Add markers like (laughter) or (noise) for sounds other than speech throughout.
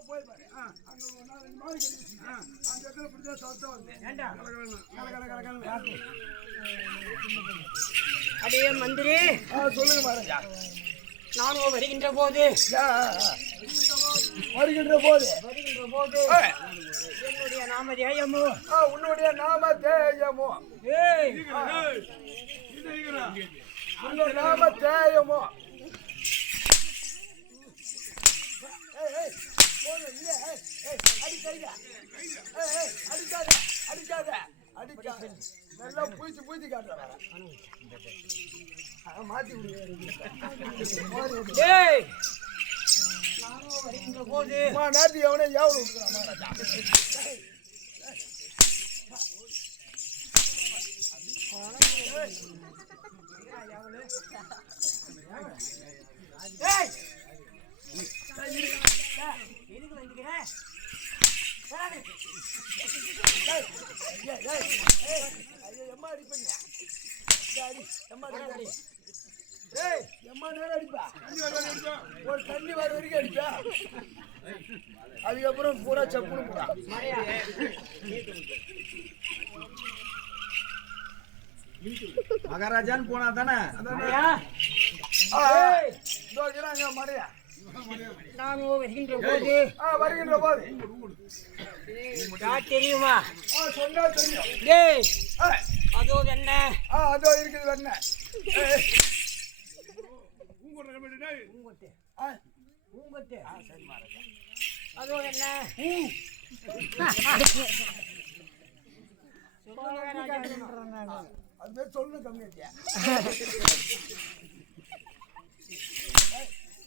இந்த பக்கமா போய் பாரு அங்க ஒரு நாலஞ்சு மாடு கட்டி அந்த இடத்துல பிடிச்சா சத்தம் வந்து ஏண்டா கல கல கல கல அடே மந்திரி. சொல்லுங்க மகாராஜா நானும் வருகின்ற போது. வருகின்ற போது வருகின்ற போது என்னுடைய நாமதேயமோ ஆ, உன்னுடைய நாம தேயமோ? ஏய். நாம தேயமோ ஏய், ஏய், போதும், இல்ல, ஏய், ஏய், அடிக்காதீங்க. ஏய், ஏய், அடிக்காத, அடிக்காத, அடிக்காத. நல்லா பூச்சி பூச்சி காட்டுறேன் மாத்தி விடுங்க ஏய் நானும் வருகின்ற போது அம்மா நேரத்துக்கு எவனே ஏவல் விட்டுக்கிறான் ஒரு தண்ணி வர வரைக்கும் அடிப்பா. அதுக்கப்புறம் பூரா சப்புன்னு போடா மகாராஜான்னு போனா தானே மழையா நானும் வருகின்ற போது ஆ வருகின்ற போது. தெரியுமா? ஆ சொன்னா தெரியும். டேய் அதோ என்ன? ஆ அதோ இருக்குது வெண்ண. ஏய், பூங்கொட்டு ஆ, பூங்கொட்டு. அதோ என்ன. அது பேர் சொல்லு கம்மியாட்டியா (laughs)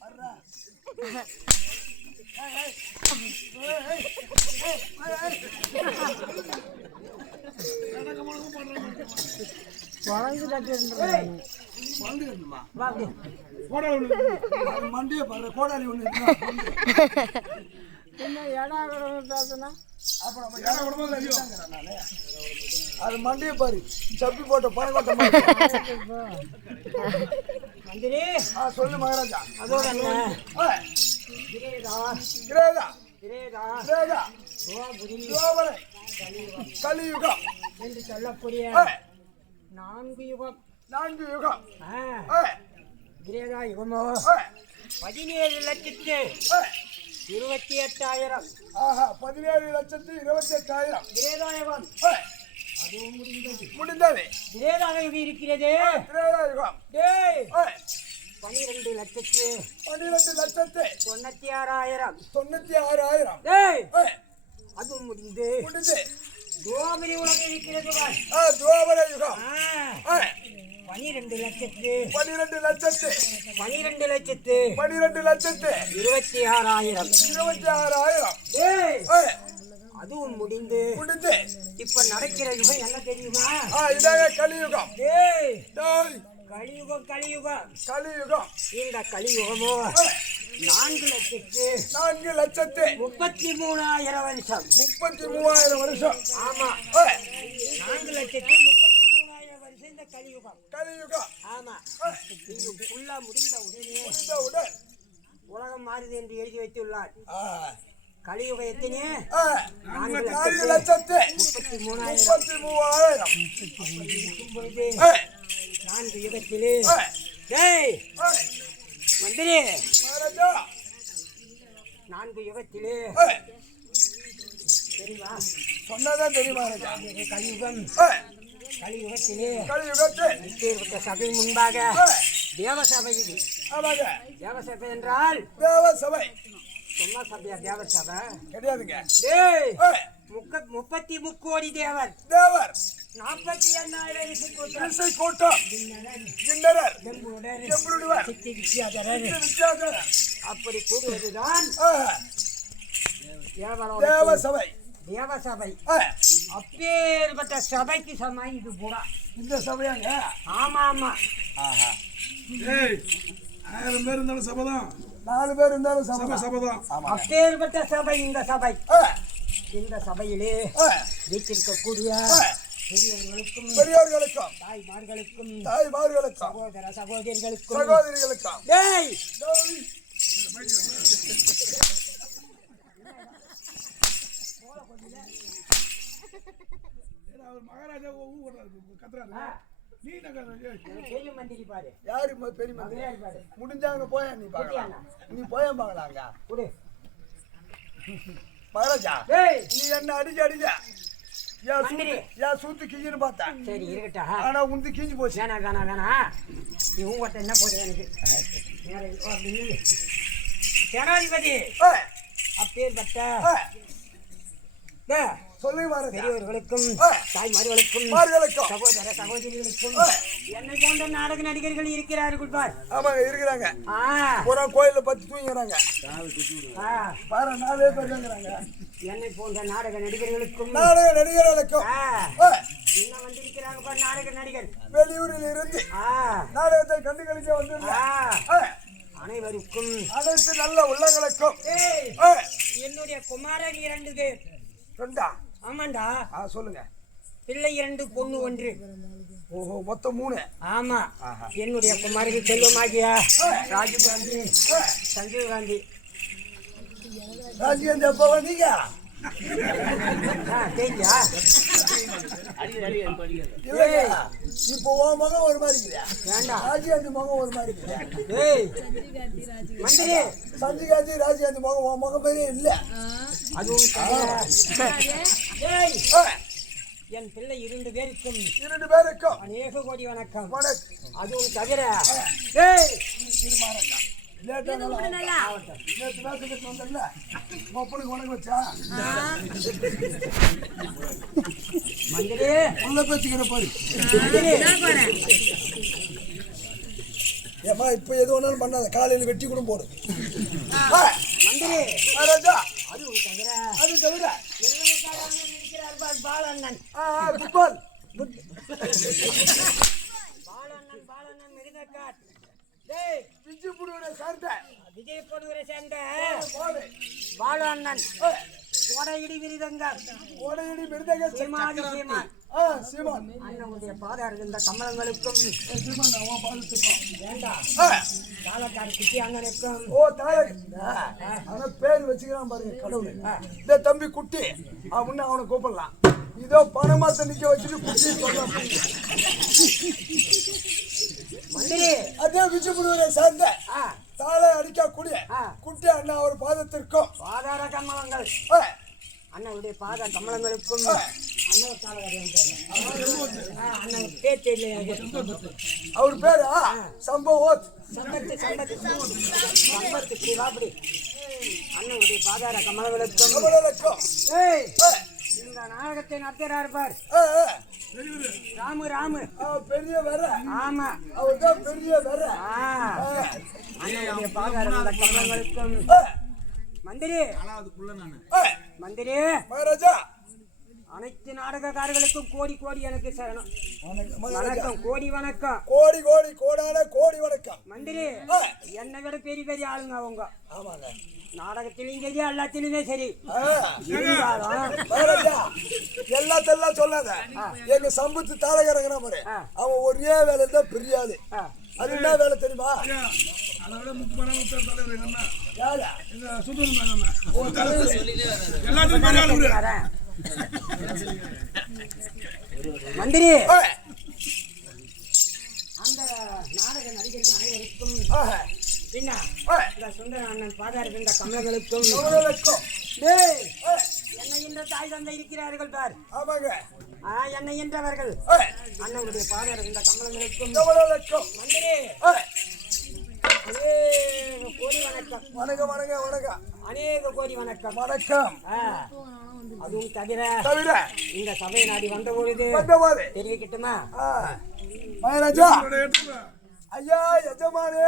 வர்றா ஏய், ஏய். அது மண்டையை பாரு, கோடாலி ஒண்ணு இருக்குன்னா, அப்புறம் இடம் அது மண்டையை பாரு சப்பி போட்ட பணக்கோட்டை ஆ சொல்லு மகாராஜா. அதோ கிரேதா கிரேதா கிரேதா கிரேதா சோபுரி சோபனை கலியுகம். என்று சொல்லக்கூடிய நான்கு யுகம். நான்கு யுகம். கிரேதா யுகமோ? பதினேழு லட்சத்து. இருபத்தி எட்டாயிரம். ஆஹா பதினேழு லட்சத்தி இருபத்தி எட்டாயிரம். கிரேதா யுகம். முடிந்தது. முடிந்தது கிரேதா யுகம் இருக்கிறது. கிரேதா யுகம் டேய். ஆ, பனிரெண்டு லட்சத்து. பன்னிரெண்டு லட்சத்தி. தொண்ணூத்தி ஆறாயிரம் தொண்ணூத்தி ஆறாயிரம் டேய் அதுவும் முடிந்து. முடிந்து. கோபுரி உலகம் இருக்கிறது துவாபர யுகம் பனிரெண்டு லட்சத்து. பன்னிரெண்டு லட்சத்தி. பனிரெண்டு லட்சத்து. பன்னிரெண்டு லட்சத்தி. இருபத்தி ஆறாயிரம். இருபத்தி ஆறாயிரம். ஆ, அதுவும் முடிந்து முடிந்து. இப்ப நடக்கிற யுகம் என்ன தெரியுமா? இதாக கலியுகம். கலியுகம் கலியுகம். கலியுகம். இந்த கலியுகமோ நான்கு லட்சத்து நான்கு லட்சத்தி. முப்பத்தி மூணாயிரம் வருஷம். முப்பத்தி மூவாயிரம் வருஷம். ஆமா. நான்கு லட்சத்து முப்பத்தி மூணாயிரம் வருஷம் இந்த கலியுகம். கலியுகம். ஆமா. ஃபுல்லா முடிந்த உடனே உலகம் மாறுது என்று எழுதி வைத்துள்ளார். கலியுக எத்தனை ஆ, நான்கு லட்சத்து முப்பத்தி மூணாயிரம். முப்பத்தி மூவாயிரம் பொழுது நான்கு யுகத்திலே. டேய் மந்திரி. நான்கு யுகத்திலே. தெரியுமா? சொன்னதான் தெரியுமா கலியுகம். கலியுகத்திலே. கலியுகத்து. இப்பேற்பட்ட சபை முன்பாக தேவசபை இது தேவசபை என்றால்? தேவ சபை சும்மா சபையா தேவசபை கிடையாதுங்க. டேய் முப்பத்தி முக்கோடி தேவர். தேவர். நாற்பத்தி எண்ணாயிரம் இசை கூட்டம் அப்படி கூடுவதுதான் தேவசபை. ஆ, அப்பேற்பட்ட சபைக்கு சமம் இது பூரா. இந்த சபையாங்க? ஆமா ஆமா ஆஹா ஆயிரம் பேர் இருந்தாலும் சபை தான் நாலு பேர் இருந்தாலும் சபை சபை தான். அப்பேற்பட்ட சபை இந்த சபை. இந்த சபையிலே ஆ, பெரியவர்களுக்கும் பெரியோர்களுக்கும் தாய்மார்களுக்கும் தாய்மார்களுக்கும் சகோதர சகோதரிகளுக்கும். சகோதரிகளுக்கும். டேய்! மகாராஜா கத்துறாரு. யாரு பெரிய மந்திரி? முடிஞ்சாங்க போயா நீ பார்க்கலாம் நீ போயா பார்க்கலாங்க கொடு. மகாராஜா டேய் நீ என்ன அடிக்க அடிக்க ஏன். சூத்து கிஞ்சின்னு பார்த்தேன். சரி இருக்கட்டா ஆனா உந்து கிஞ்சி போச்சு. வேணா வேணா வேணா நீ உங்கள்கிட்ட என்ன போகுது எனக்கு? ஆ, அப்பேற்பட்ட மகாராஜா பெரியவர்களுக்கும். தாய்மார்களுக்கும் மார்களுக்கும். சகோதர சகோதரிகளுக்கும். என்னை போன்ற நாடக நடிகர்கள் இருக்கிறார்கள் பார் ஆமாங்க இருக்கிறாங்க. பூரா கோயில்ல பத்து தூங்கிறாங்க. பாரு நாலே என்னை போன்ற நாடக நடிகர்களுக்கும் நாடக நடிகர்களுக்கும். என்ன வந்திருக்கிறாங்க பார் நாடக நடிகர்? வெளியூரில் இருந்து நாடகத்தை கண்டுகளிக்க வந்து ஆ. அனைவருக்கும் அனைத்து நல்ல உள்ளங்களுக்கும். என்னுடைய குமாரன் இரண்டு பேர் ரெண்டா ஆமாண்டா. ஆ சொல்லுங்க. பிள்ளை இரண்டு பொண்ணு ஒன்று. ஓஹோ மொத்தம் மூணு. ஆமா. என்னுடைய குமாரர்கள் செல்வமாகிய? ராஜீவ் காந்தி சஞ்சீவ் காந்தி ராஜீவ் எப்போ வந்தீங்க? ஆ இல்லைங்க இப்போ உன் மகன் ஒரு மாதிரி இருக்குதா வேண்டாம் ஒரு மாதிரி இருக்குதா ஏய் மந்திரி உன் முகம் மாதிரியே இல்லை என் பிள்ளை இரண்டு பேருக்கும் இரண்டு பேருக்கும் அநேக கோடி வணக்கம் அதுவும் தவிர நேற்று பேசுறது வந்தல ஒப்பனுக்கு வணக்கம் வச்சா உள்ள பேச்சுக்கிற பாரு. ஏமா இப்போ எது வேணாலும் பண்ணாத. காலையில் வெட்டி கூட போடு. அது தவிர. பாலண்ணன். ஆ, ஆ, புட்பால் பாலண்ணன் பாலண்ணன் மிருதக்கார் டேய் பிஞ்சு புடுவனை சார்ந்த விஜய் பொடுவரை சேர்ந்த பாலு அண்ணன். கோடையிடி விருதங்கம். ஓடையடி மிருதக சீமாதி சீமான். ஆ சீமான். அண்ணனுடைய பாதார் இருந்த கமலங்களுக்கும் சீமான் அவன் சீமான் வேண்டாம் ஆ, காலக்கார குட்டி அண்ணனுக்கும். ஓ அவன் பேர் வச்சுக்கிறான் பாருங்க கடவுள். இந்த தம்பி குட்டி. அப்படின்னு அவனை கூப்பிடலாம். இதோ பணமாத்த நிக்க வச்சுட்டு குட்டி சொல்லலாம் மந்திரி. அதே விஜயபுரூரை சார்ந்த தாளை அடிக்கக்கூடிய. குட்டி அண்ணா அவர் பாதத்திற்கும். பாதார கமலங்கள் அண்ணனுடைய பாத கமலங்களுக்கும் அவர் பேரு? சம்பவத். சம்பத்து சம்பத்து சம்பத்து. அண்ணனுடைய பாதார கமலங்களுக்கும் ஆ, இந்த நாடகத்தை நடத்துறார் பார். ராமு ராமு. ஆ, பெரிய வர. ஆமா. அவர் தான் பெரிய வர. மந்திரி. மந்திரி. மகாராஜா. அனைத்து நாடகக்காரர்களுக்கும் கோடி கோடி எனக்கு சரணம். வணக்கம், கோடி வணக்கம். கோடி கோடி கோடான கோடி வணக்கம். மந்திரி என்னை விட பெரிய பெரிய ஆளுங்க அவங்க. ஆமாங்க. நாடகத்திலையும் சரி எல்லாத்திலுமே சரி. எல்லாத்தெல்லாம் சொல்லாத. எங்க சம்பத்து தாளகரங்கிற பாரு. ஆ. அவன் ஒரே வேலையில தான் பெரிய ஆளு. ஆ, அது என்ன வேலை தெரியுமா? அதை விட முக்கியமான தலைவர் சுத்தம் அண்ணா எல்லாத்துக்கும் மந்திரி! அந்த நாடக நடிகருக்கு அனைவருக்கும் பின்ன சுந்தர அண்ணன் பாதாருக்கு இந்த கமலங்களுக்கும் என்னை என்ற தாய் தந்தை இருக்கிறார்கள் பார். ஆமாங்க! ஆ, என்னை என்றவர்கள் அண்ணனுடைய பாதாருக்கு இந்த கமலங்களுக்கும்? மந்திரி! கோடி வணக்கம். வணக்கம் வணக்கம் வணக்கம்! அநேக கோடி வணக்கம். வணக்கம்! அதுவும் தவிர தவிர இந்த சபை நாடி வந்த பொழுது வந்தவாறு தெரிவிக்கட்டுமா மகாராஜா. ஐயா எஜமானே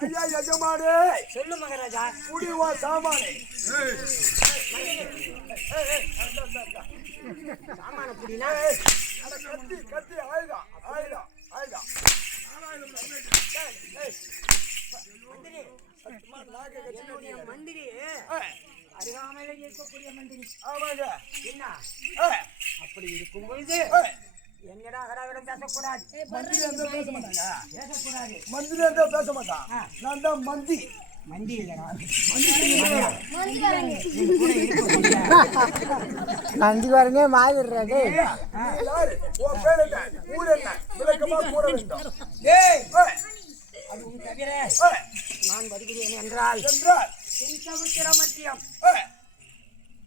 ஐயா எஜமானே சொல்லு மகாராஜா. முடிவா சாமானே. சாமான புடினா கத்தி கத்தி ஆயுதம் ஆயுதம் ஆயுதம் மந்திரி மந்திரி அருகாமையில் இருக்கக்கூடிய மந்திரி. என்ன? அப்படி இருக்கும் பொழுது என்னடா கடவுளும் பேசக்கூடாது? மந்திரி இருந்தா பேச மாட்டாங்க பேசக்கூடாது. மந்திரி இருந்தா பேச மாட்டான்? நான் தான் மந்தி. மந்தி இல்லடா. நந்தி பாருங்க மாதிரிறாரு நீ யாரு? உன் பேர் என்ன? ஊர் என்ன? விளக்கமா கூற வேண்டும். ஏய் ஏய், அதுவும் தவிர ஏய், நான் வருகிறேன் என்றால் என்றால்? தென் சமுத்திர மத்தியம்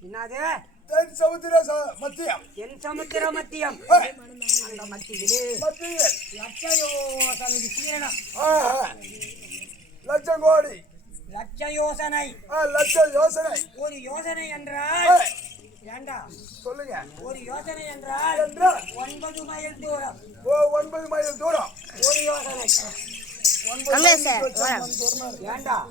என்னது? தென் சமுத்திர ச- மத்தியம் தென் சமுத்திர மத்தியம் அந்த மத்தியிலே மத்தியில். லட்சயோசனை லட்சம் கோடி லட்ச யோசனை ஆ, லட்சம் யோசனை ஒரு யோசனை என்றால் ஏண்டா? சொல்லுங்க. ஒரு யோசனை என்றால் என்றால்? ஒன்பது மைல் தூரம். ஓ ஒன்பது மைல் தூரம். ஒரு யோசனை. ஒன்பது மைல் தூரம். சொன்னாரு. ஏண்டா?